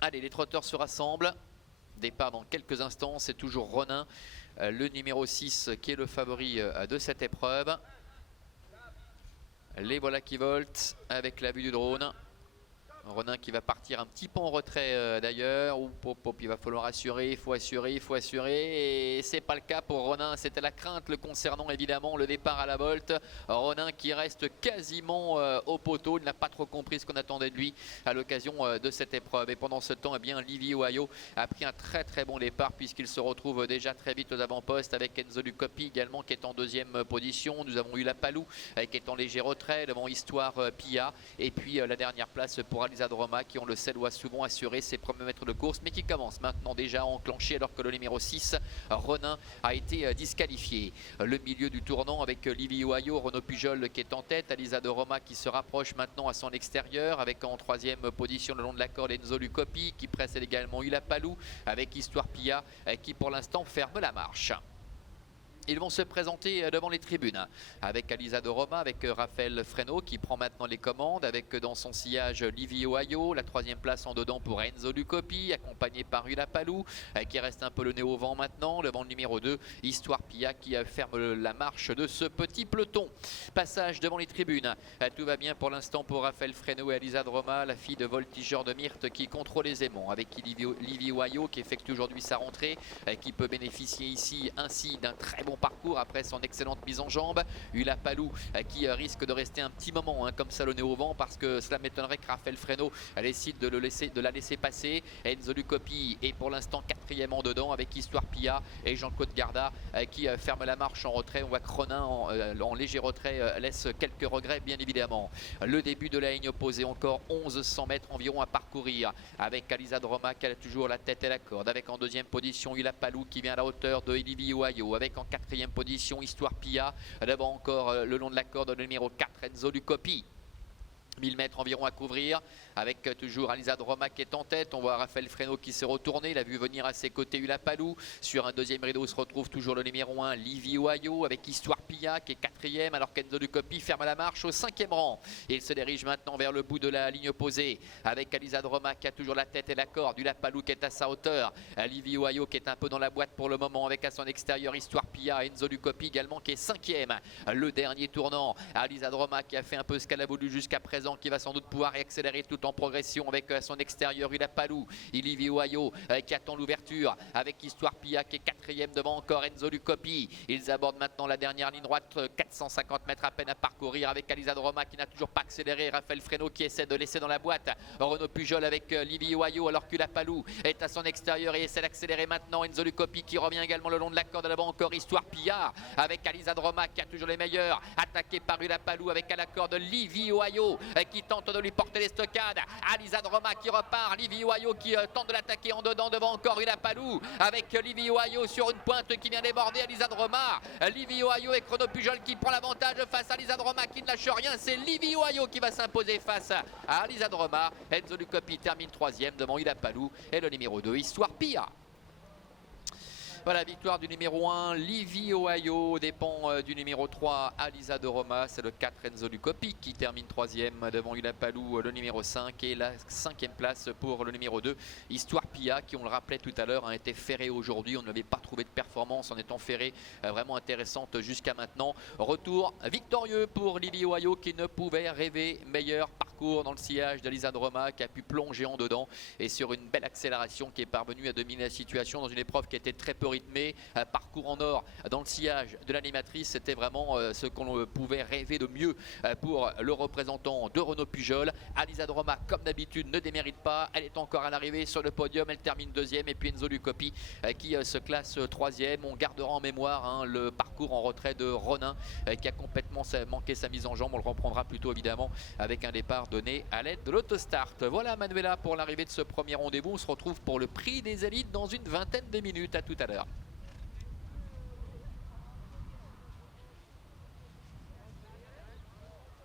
Allez, les trotteurs se rassemblent. Départ dans quelques instants, c'est toujours Ronin, le numéro 6 qui est le favori de cette épreuve. Les voilà qui voltent avec la vue du drone. Ronin qui va partir un petit peu en retrait d'ailleurs. Il va falloir assurer, il faut assurer. Et c'est pas le cas pour Ronin. C'était la crainte le concernant évidemment, le départ à la volte. Ronin qui reste quasiment au poteau. Il n'a pas trop compris ce qu'on attendait de lui à l'occasion de cette épreuve. Et pendant ce temps, eh bien, Livy Ohio a pris un très bon départ puisqu'il se retrouve déjà très vite aux avant-postes avec Enzo Lucopi également qui est en deuxième position. Nous avons eu la Palou qui est en léger retrait devant Histoire Pia. Et puis la dernière place pour Alisa de Roma qui, on le sait, doit souvent assurer ses premiers mètres de course mais qui commence maintenant déjà à enclencher alors que le numéro 6 Ronin a été disqualifié. Le milieu du tournant avec Livy Ohio, Renaud Pujol qui est en tête, Alisa de Roma qui se rapproche maintenant à son extérieur avec en troisième position le long de la corde Enzo Lucopi qui précède également Ula Palou avec Histoire Pia qui pour l'instant ferme la marche. Ils vont se présenter devant les tribunes avec Alisa de Roma, avec Raphaël Fresneau qui prend maintenant les commandes, avec dans son sillage Livy Ohio, la troisième place en dedans pour Enzo Lucopi, accompagné par Ula Palou qui reste un peu le nez au vent maintenant, devant le numéro 2, Histoire Pia qui ferme la marche de ce petit peloton. Passage devant les tribunes, tout va bien pour l'instant pour Raphaël Fresneau et Alisa de Roma, la fille de voltigeur de Myrthe qui contrôle les aimants, avec Livy Ohio qui effectue aujourd'hui sa rentrée, qui peut bénéficier ici ainsi d'un très bon parcours après son excellente mise en jambe. Ula Palou qui risque de rester un petit moment comme ça le nez au vent parce que cela m'étonnerait que Raphaël Fresneau décide de la laisser passer. Enzo Lucopi est pour l'instant quatrième en dedans avec Histoire Pia et Jean-Claude Garda qui ferme la marche en retrait. On voit que Ronin en léger retrait laisse quelques regrets bien évidemment. Le début de la ligne opposée, encore 1100 mètres environ à parcourir avec Alisa de Roma qui a toujours la tête et la corde, avec en deuxième position Ula Palou qui vient à la hauteur de Livy Ohio, avec en quatrième position Histoire Pia, devant encore le long de la corde le numéro 4 Enzo Lucopi. 1000 mètres environ à couvrir avec toujours Alisa de Roma qui est en tête. On voit Raphaël Fresneau qui s'est retourné, il a vu venir à ses côtés Ula Palou. Sur un deuxième rideau se retrouve toujours le numéro 1 Livy Ohio avec Histoire Pia qui est quatrième alors qu'Enzo Lucopi ferme la marche au cinquième rang. Et il se dirige maintenant vers le bout de la ligne opposée avec Alisa de Roma qui a toujours la tête et la corde, Ula Palou qui est à sa hauteur, Livy Ohio qui est un peu dans la boîte pour le moment avec à son extérieur Histoire Pia, Enzo Lucopi également qui est cinquième. Le dernier tournant, Alisa de Roma qui a fait un peu scalaboulu jusqu'à présent, qui va sans doute pouvoir accélérer tout en progression avec son extérieur Ula Palou, Livy Ohio qui attend l'ouverture avec Histoire Pia qui est quatrième devant encore Enzo Lucopi. Ils abordent maintenant la dernière ligne droite, 450 mètres à peine à parcourir avec Alisa de Roma qui n'a toujours pas accéléré, Raphaël Fresneau qui essaie de laisser dans la boîte Renaud Pujol avec Livy Ohio alors qu'Ula Palou est à son extérieur et essaie d'accélérer maintenant. Enzo Lucopi qui revient également le long de la corde, devant encore Histoire Pia avec Alisa de Roma qui a toujours les meilleurs, attaqué par Ula Palou avec à la corde Livy Ohio qui tente de lui porter les stockades. Alisa de Roma qui repart, Livy Ohio qui tente de l'attaquer en dedans devant encore Ula Palou avec Livy Ohio sur une pointe qui vient déborder Alisa de Roma. Livy Ohio et Renaud Pujol qui prend l'avantage face à Alisa de Roma qui ne lâche rien. C'est Livy Ohio qui va s'imposer face à Alisa de Roma. Enzo Lucopi termine troisième devant Ula Palou et le numéro 2 Histoire Pia. Voilà, victoire du numéro 1, Livy Ohio, dépend du numéro 3, Alisa de Roma. C'est le 4, Enzo Lucopi qui termine troisième devant Ula Palou, le numéro 5. Et la cinquième place pour le numéro 2, Histoire Pia, qui, on le rappelait tout à l'heure, a été ferré aujourd'hui. On n'avait pas trouvé de performance en étant ferré vraiment intéressante jusqu'à maintenant. Retour victorieux pour Livy Ohio qui ne pouvait rêver meilleur parcours dans le sillage d'Alisa de Roma qui a pu plonger en dedans et sur une belle accélération qui est parvenue à dominer la situation dans une épreuve qui était très peu rythmé, parcours en or dans le sillage de l'animatrice. C'était vraiment ce qu'on pouvait rêver de mieux pour le représentant de Renaud Pujol. Alisa de Roma, comme d'habitude, ne démérite pas. Elle est encore à l'arrivée sur le podium. Elle termine deuxième. Et puis Enzo Lucopi qui se classe troisième. On gardera en mémoire le parcours en retrait de Ronin qui a complètement manqué sa mise en jambe. On le reprendra plutôt évidemment avec un départ donné à l'aide de l'autostart. Voilà Manuela pour l'arrivée de ce premier rendez-vous. On se retrouve pour le prix des élites dans une vingtaine de minutes. À tout à l'heure.